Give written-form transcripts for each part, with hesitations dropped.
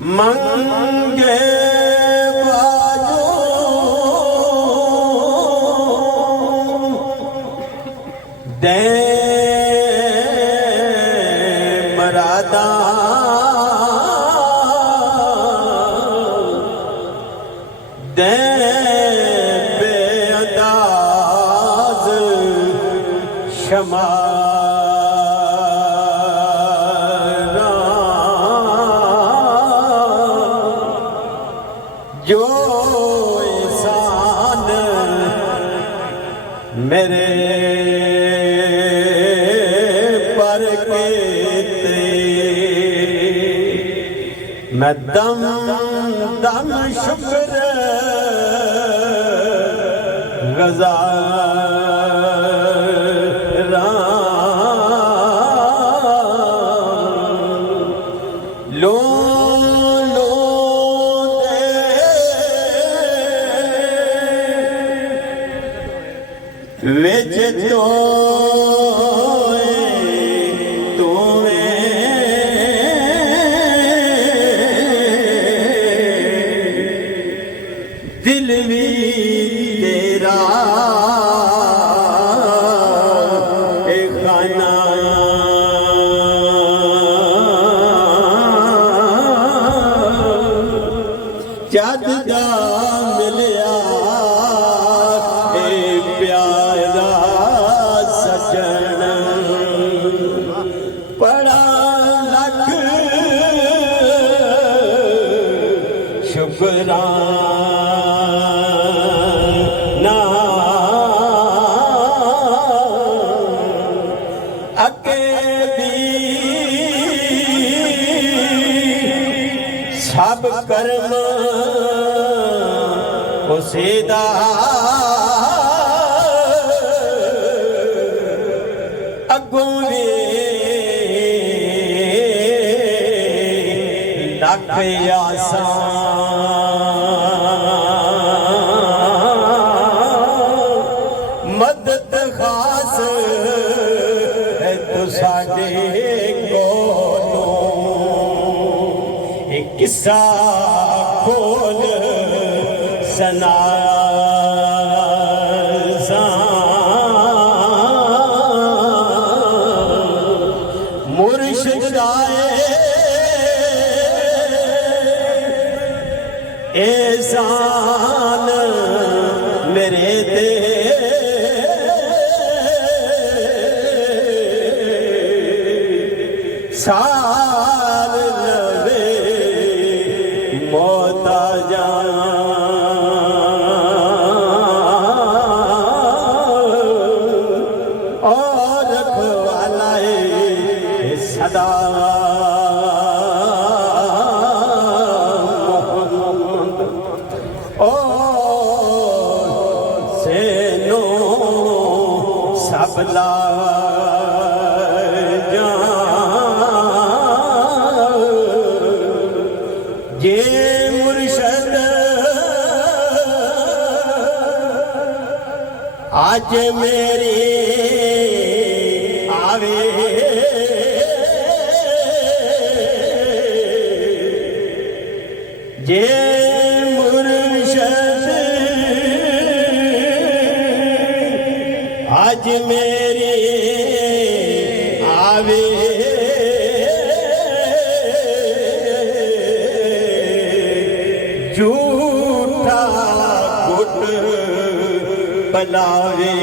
मंगे बाजो दे मरादा दे बेअंदाज शमा जो इंसान मेरे पर केते मैं दम दम शुक्र गज़ारां लो विच तो दिल भी तेरा एक खाना जद दा मिलिया प्यारा सजन बड़ा लख शुकराना अगे भी सब कर्म उसेदा अगों वे लख आसान मदद खास है तो साडे कोलों एक किस्सा खोल सना मुर्शिद आए एहसान मेरे ते साल लवे मोहताजा और रखवाला सदा ओ सेनो सबला ये मुर्शद आज मेरी आवे ये मुर्शद आज मेरी आवे झूठा गुट बनावे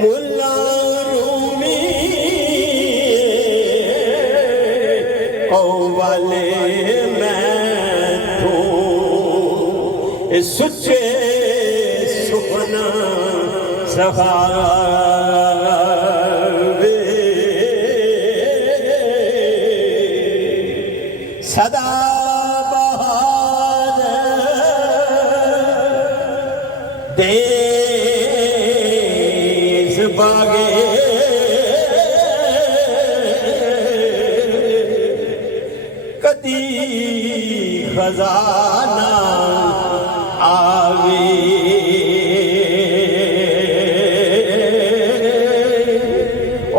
मुल्ला रूमी ओ वाले मैं तू सुचे सुपना सहारा सदा बहार देश बागे कदी खजाना आवे ओ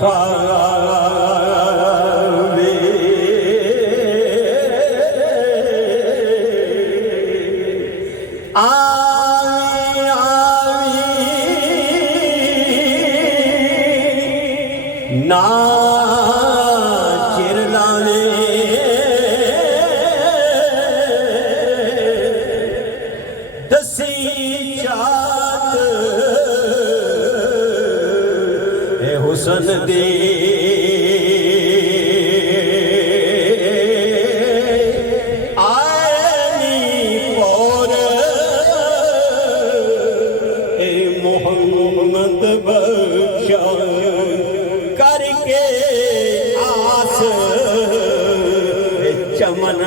खावे आवी आवी ना चिर लावे दसी चात हुसन दे आनी और ए मोहम्मद बख्शा करके आस चमन